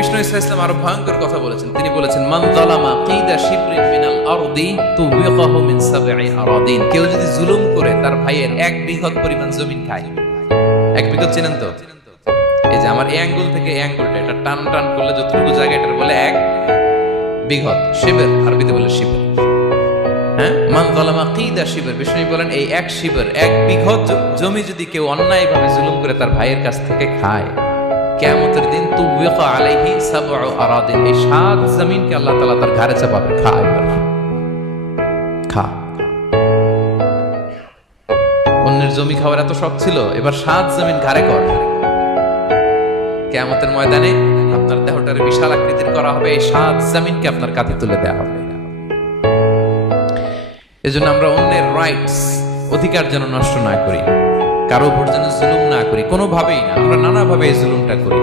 বিষ্ণু ইসলাম আরো ভয়ঙ্কর কথা বলেছেন। তিনি বলেছেন, মান যালামা কিদা শিবরিন মিনাল আরদি তুবিকাহু মিন সাবঈ আরাদিন। কেউ যদি জুলুম করে তার ভাইয়ের 1 বিঘত পরিমাণ জমিন খায়। 1 বিঘত চেনেন তো? এই যে আমার এই আঙ্গুল থেকে এই আঙ্গুলটা, এটা টান টান করলে যতটুকু জায়গা, এটার বলে 1 বিঘত। শিবের আরবিতে বলে শিবের। হ্যাঁ, মান যালামা কিদা শিবর। বিষ্ণু বলেন এই 1 শিবর, 1 বিঘত জমি যদি কেউ অন্যায়ভাবে জুলুম করে তার ভাইয়ের কাছ থেকে খায়, কিয়ামতের দিন তুবিকা আলাইহি সাবউ আরাদিন, এই 7 জমিনকে আল্লাহ তাআলা তার ঘাড়ে চাপাবে। খা এবার, খা। অন্যের জমি খাওয়ার এত শখ ছিল, এবার 7 জমিন ঘাড়ে কর। কিয়ামতের ময়দানে আপনার দেহটার বিশাল আকৃতির করা হবে, এই 7 জমিনকে আপনার কাঁধে তুলে দেওয়া হবে। এজন্য আমরা অন্যের রাইটস, অধিকার যেন নষ্ট না করি, কারো উপর যেন জুলুম না করি, কোনোভাবেই না। আমরা নানাভাবে এই জুলুমটা করি।